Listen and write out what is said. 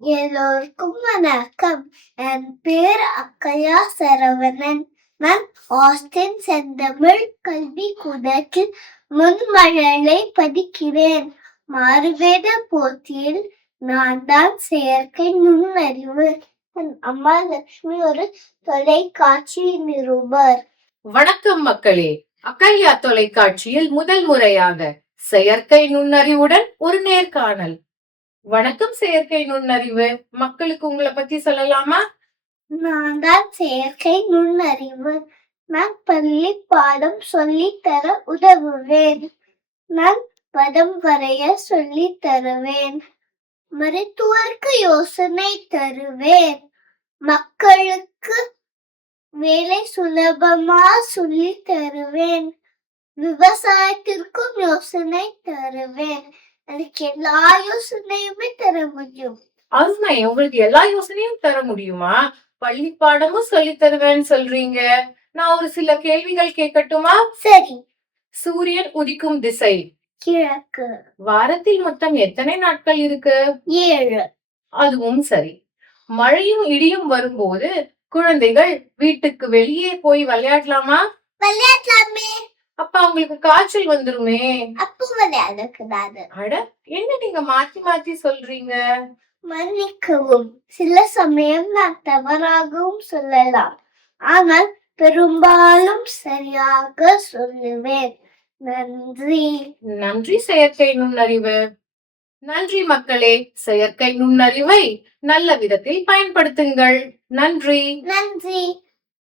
எல்லோருக்கும் வணக்கம். என் பேர் அக்கயா சரவணன். நான் ஆஸ்டின் செந்தமிழ் கல்வி கூடத்தில் முன்மழலை படிக்கிறேன். மாறுவேட போட்டியில் நான் தான் செயற்கை நுண்ணறிவு. என் அம்மா லட்சுமி ஒரு தொலைக்காட்சி நிருபர். வணக்கம் மக்களே. அக்கல்யா தொலைக்காட்சியில் முதல் முறையாக செயற்கை நுண்ணறிவுடன் ஒரு நேர்காணல். வணக்கம் செயற்கை நுண்ணறிவு. மக்களுக்கு உங்களை பத்தி சொல்லலாமா? நான் தான் செயற்கை நுண்ணறிவு. நான் பள்ளி பாடம் சொல்லி தர உதவுவேன். நான் படம் வரைய சொல்லி தருவேன். மருத்துவருக்கு யோசனை தருவேன். மக்களுக்கு வேலை சுலபமா சொல்லி தருவேன். விவசாயத்திற்கும் யோசனை தருவேன். எனக்கு எல்லா யோசனையுமே தர முடியும். அருமை, உங்களுக்கு எல்லா யோசனையும் தர முடியுமா? பள்ளி பாடமும் சொல்லி தருவேன்னு சொல்றீங்க. நான் ஒரு சில கேள்விகள் கேட்கட்டுமா? சரி. சூரியன் உதிக்கும் திசை கிழக்கு. வாரத்தில் மொத்தம் எத்தனை நாட்கள் இருக்கு? 7. அதுவும் சரி. மழையும் இடியும் வரும்போது குழந்தைகள் வீட்டுக்கு வெளியே போய் விளையாடலாமா? விளையாடலாமே. அப்ப அவங்களுக்கு காய்ச்சல் வந்துருமே. அப்ப விளையாடக்கூடாது. அட, என்ன நீங்க மாத்தி மாத்தி சொல்றீங்க? மன்னிக்கவும், சில சமயம் நான் தவறாகவும் சொல்லலாம். ஆனால் பெரும்பாலும் சரியாக சொல்லுவேன். நன்றி. நன்றி செயற்கை நுண்ணறிவு. நன்றி மக்களே. செயற்கை நுண்ணறிவை நல்ல விதத்தில் பயன்படுத்துங்கள். நன்றி. நன்றி.